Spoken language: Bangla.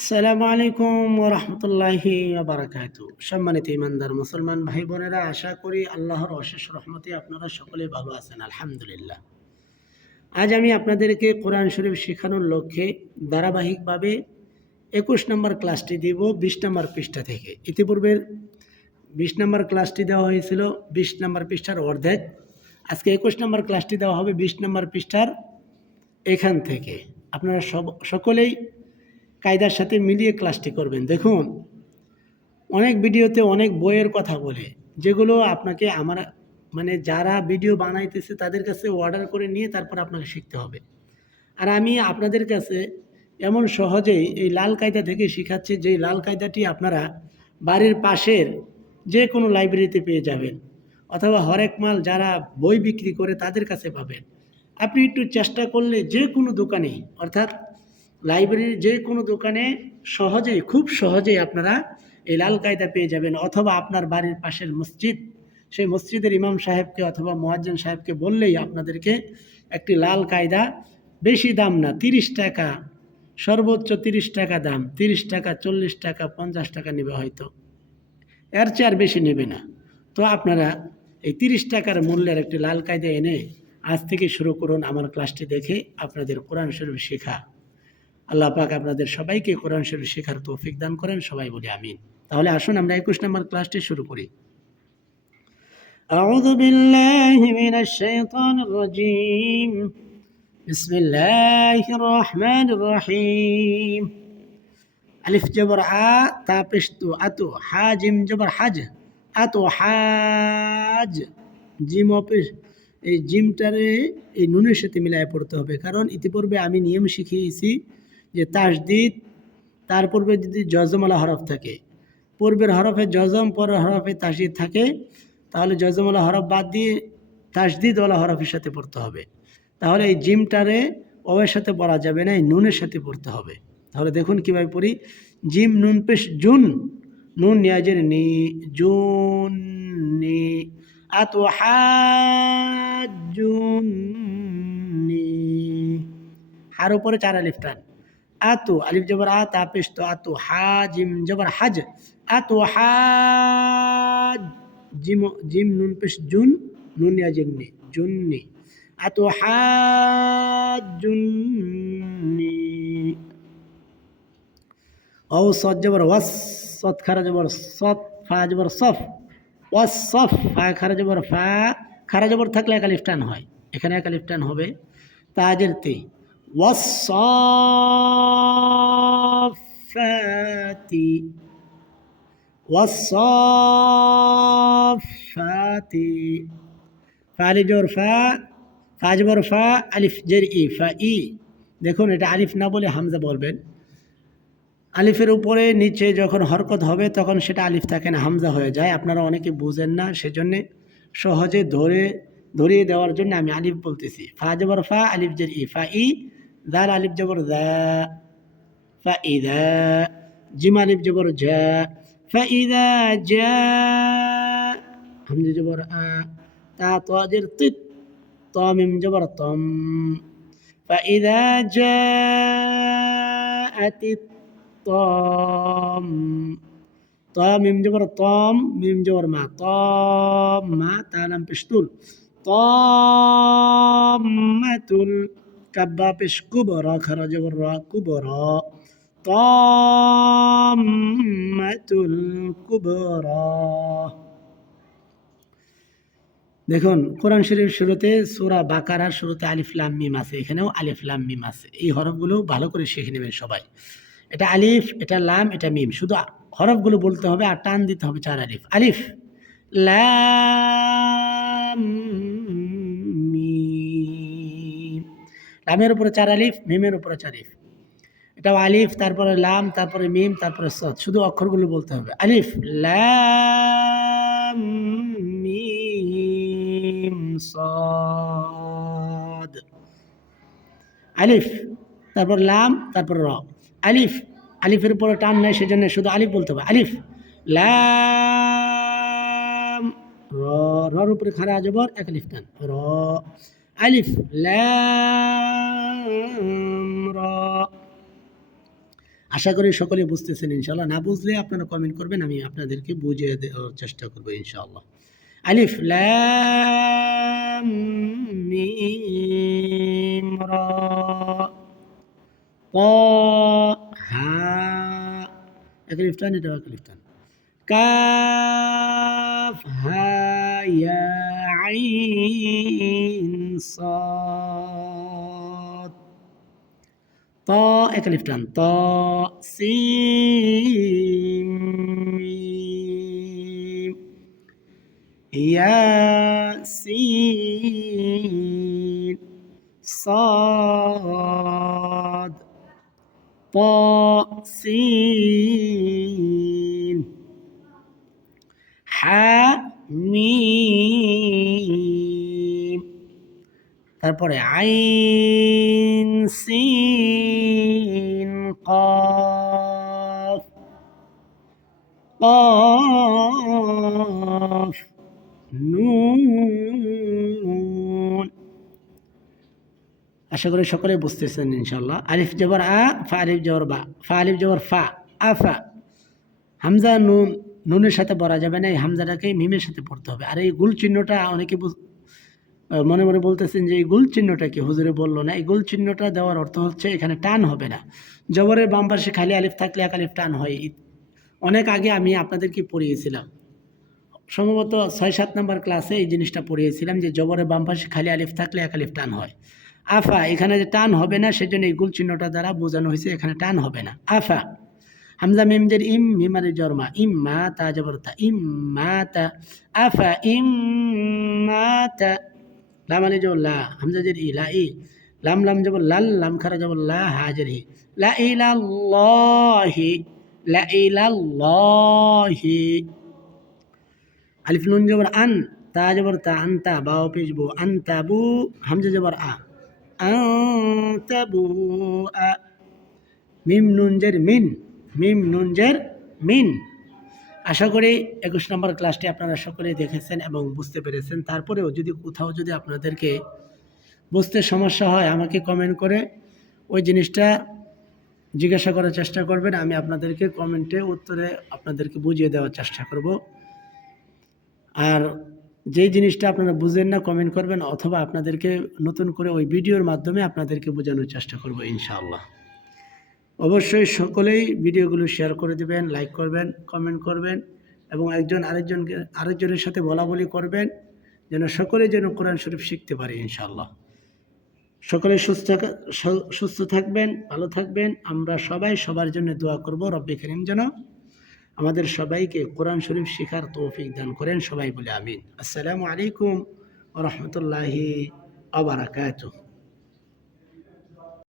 আসসালামু আলাইকুম ওরহমতুল্লাহি বারাকাত সম্মানিত ইমানদার মুসলমান ভাই বোনেরা আশা করি আল্লাহর অশেষ রহমতে আপনারা সকলে ভালো আছেন, আলহামদুলিল্লাহ। আজ আমি আপনাদেরকে কোরআন শরীফ শেখানোর লক্ষ্যে ধারাবাহিকভাবে একুশ নম্বর ক্লাসটি দিব বিশ নম্বর পৃষ্ঠা থেকে। ইতিপূর্বের বিশ নম্বর ক্লাসটি দেওয়া হয়েছিল বিশ নম্বর পৃষ্ঠার অর্ধেক। আজকে একুশ নম্বর ক্লাসটি দেওয়া হবে বিশ নম্বর পৃষ্ঠার এখান থেকে। আপনারা সব সকলেই কায়দার সাথে মিলিয়ে ক্লাসটি করবেন। দেখুন, অনেক ভিডিওতে অনেক বইয়ের কথা বলে, যেগুলো আপনাকে আমার মানে যারা ভিডিও বানাইতেছে তাদের কাছে অর্ডার করে নিয়ে তারপর আপনাকে শিখতে হবে। আর আমি আপনাদের কাছে এমন সহজেই এই লাল কায়দা থেকে শেখাচ্ছি যে লাল কায়দাটি আপনারা বাড়ির পাশের যে কোনো লাইব্রেরিতে পেয়ে যাবেন, অথবা হরেক মাল যারা বই বিক্রি করে তাদের কাছে পাবেন। আপনি একটু চেষ্টা করলে যে কোনো দোকানে অর্থাৎ লাইব্রেরির যে কোনো দোকানে সহজেই, খুব সহজেই আপনারা এই লাল কায়দা পেয়ে যাবেন। অথবা আপনার বাড়ির পাশের মসজিদ, সেই মসজিদের ইমাম সাহেবকে অথবা মোয়াজ্জেন সাহেবকে বললেই আপনাদেরকে একটি লাল কায়দা, বেশি দাম না, তিরিশ টাকা, সর্বোচ্চ তিরিশ টাকা দাম, তিরিশ টাকা, চল্লিশ টাকা, পঞ্চাশ টাকা নেবে হয়তো। এর চেয়ে আর বেশি নেবে না। তো আপনারা এই তিরিশ টাকার মূল্যের একটি লাল কায়দা এনে আজ থেকে শুরু করুন আমার ক্লাসটি দেখে আপনাদের কোরআন শরীফ শেখা। আল্লাহ পাক আপনাদের সবাইকে কোরআন শরীফ শেখার তৌফিক দান করেন সবাই বলি আমিন তাহলে আসুন আমরা একুশ নম্বর ক্লাসটি শুরু করি أعوذ بالله من الشيطان الرجيم بسم الله الرحمن الرحيم ألف جبر آ تابشتو أتو حاجم جبر حج أتو حاج জিম অফিস এই জিমটারে এই নুনের সাথে মিলায় পড়তে হবে কারণ ইতিপূর্বে আমি নিয়ম শিখিয়েছি যে তাসদিদ তার পূর্বে যদি জজমলা হরফ থাকে, পূর্বের হরফে জজম, পরের হরফে তাসদিদ থাকে, তাহলে জজমলা হরফ বাদ দিয়ে তাসদিদওয়ালা হরফের সাথে পড়তে হবে। তাহলে এই জিমটারে ওয়ের সাথে পড়া যাবে না, এই নুনের সাথে পড়তে হবে। তাহলে দেখুন কীভাবে পড়ি, জিম, নুন, পেশ, জুন, নুন, নিয়াজের নি, জুন, নি, আতো হাজুন্নি হার উপরে চারা আলিফ টান। আতু আলিফ জবর আ তাপেশ তো আতু হাজিম জবর হাজ আতু হাজ জিম জিম নুন পেশ জুন নুন ইয়াজিন্নি জুন্নি আতু হাজুন্নি ও সদ জবর ওয়াস সদ খারা জবর সদ ফা জবর সফ ওয়াস সফ ফা খারা জবর ফা খারা জবর থাকলে এক টান হয় এখানে এক টান হবে তাজের তে والصافات والصافات فالف জোর ফা ফাজবর ফা আলিফ জের ই ফা ই দেখুন এটা আলিফ না বলে হামজা বলবেন আলিফের উপরে নিচে যখন হরকত হবে তখন সেটা আলিফ থাকে না হামজা হয়ে যায় আপনারা অনেকে বুঝেন না সেজন্যে সহজে ধরে ধরিয়ে দেওয়ার জন্য আমি আলিফ বলতেছি ফা জবর ফা আলিফ জের ই ফা ই ذا لا للجبر ذا فإذا جما للجبر جاء فإذا جاء همزة جبر آ تا طاجر طت طيب، طامم جبر طم. فإذا جاءت الطام طام طامم جبر طام ميم جبر مع طام ما تعلم بشتول. طامة কাব্বা পেশ কুবরা। জবর দেখুন, কোরআন শরীফ শুরুতে সোরা বাকারার শুরুতে আলিফলাম মিম আছে, এখানেও আলিফলাম মিম আছে। এই হরফগুলো ভালো করে শিখে নেবেন সবাই। এটা আলিফ, এটা লাম, এটা মিম। শুধু হরফগুলো বলতে হবে আর টান দিতে হবে চার আলিফ। আলিফ, লা লামের উপরে চার আলিফ, মিমের উপরে চার আলিফ। এটাও আলিফ, তারপরে লাম, তারপরে মিম, তারপরে সদ শুধু অক্ষরগুলো বলতে হবে। আলিফ, লাম, মিম সদ আলিফ, তারপর লাম, তারপর র। আলিফ, আলিফের উপরে টান নেই, সেজন্য শুধু আলিফ বলতে হবে। আলিফ, লাম, র। রর উপরে খারা জবর এক আলিফ টান। র। আলিফ আশা করি সকলে বুঝতেছেন ইনশাল্লাহ না বুঝলে আপনারা কমেন্ট করবেন, আমি আপনাদেরকে বুঝিয়ে দেওয়ার চেষ্টা করব ইনশাআল্লাহ। আলিফ হা। এক লিফটান এটা এক লিফটান কাফ, হা, ইয়া। عين صاد طاء أكلف لان طاء سين يا سين صاد طاء سين حميم তারপরে, আইন সিন কফ আশা করি সকলে বুঝতেছেন ইনশাল্লাহ আলিফ জবর আ, ফা আলিফ জবর বা, ফা আলিফ জবর ফা আফা হামজা নুন, নুনের সাথে পড়া যাবে না, এই হামজাটাকে মিমের সাথে পড়তে হবে। আর এই গুল চিহ্নটা অনেকে মনে মনে বলতেছেন যে এই গুল চিহ্নটা কি? হুজুরে বলল না। এই গুল চিহ্নটা দেওয়ার অর্থ হচ্ছে এখানে টান হবে না। জবরের বাম পাশে খালি আলিফ থাকলে এক আলিফ টান হয়। অনেক আগে আমি আপনাদেরকে পড়িয়েছিলাম। সম্ভবত ছয়, সাত নম্বর ক্লাসে এই জিনিসটা পড়িয়েছিলাম যে জবরের বাম পাশে খালি আলিফ থাকলে এক আলিফ টান হয়। আফা, এখানে যে টান হবে না, সেজন্য এই গুল চিহ্নটা দ্বারা বোঝানো হয়েছে এখানে টান হবে না। আফা, হামজা মিমদের ইম, মিমারে জরমা ইম মা তা জবরতা ইম মা তা আফা ইম মা তা লাম আলি জবর লা হামজা জের ই লা ই লাম লাম জবর লাল লাম খারা জবর লা হাজর হি লা ইলাল্লাহি লা ইলাল্লাহি আলিফ নুন জবর আন তা জবর তা আন্তা বাও পেশ বু আন্তা বু হামজা জবর আ আন্তা বু আ মিম নুন জের মিন মিম নুন জের মিন আশা করি একুশ নম্বর ক্লাসটি আপনারা সকলেই দেখেছেন এবং বুঝতে পেরেছেন। তারপরেও যদি কোথাও যদি আপনাদেরকে বুঝতে সমস্যা হয়, আমাকে কমেন্ট করে ওই জিনিসটা জিজ্ঞাসা করার চেষ্টা করবেন। আমি আপনাদেরকে কমেন্টে উত্তরে আপনাদেরকে বুঝিয়ে দেওয়ার চেষ্টা করব। আর যেই জিনিসটা আপনারা বুঝেন না কমেন্ট করবেন, অথবা আপনাদেরকে নতুন করে ওই ভিডিওর মাধ্যমে আপনাদেরকে বোঝানোর চেষ্টা করব ইনশাআল্লাহ। অবশ্যই সকলেই ভিডিওগুলো শেয়ার করে দেবেন লাইক করবেন কমেন্ট করবেন এবং একজন আরেকজনকে, আরেকজনের সাথে বলা বলি করবেন যেন সকলে যেন কোরআন শরীফ শিখতে পারে ইনশাআল্লাহ। সকলে সুস্থ সুস্থ থাকবেন, ভালো থাকবেন। আমরা সবাই সবার জন্য দোয়া করব, রব্বি করিম যেন আমাদের সবাইকে কোরআন শরীফ শেখার তৌফিক দান করেন সবাই বলে আমিন। আসসালামু আলাইকুম রহমতুল্লাহি আবরাকাতুহ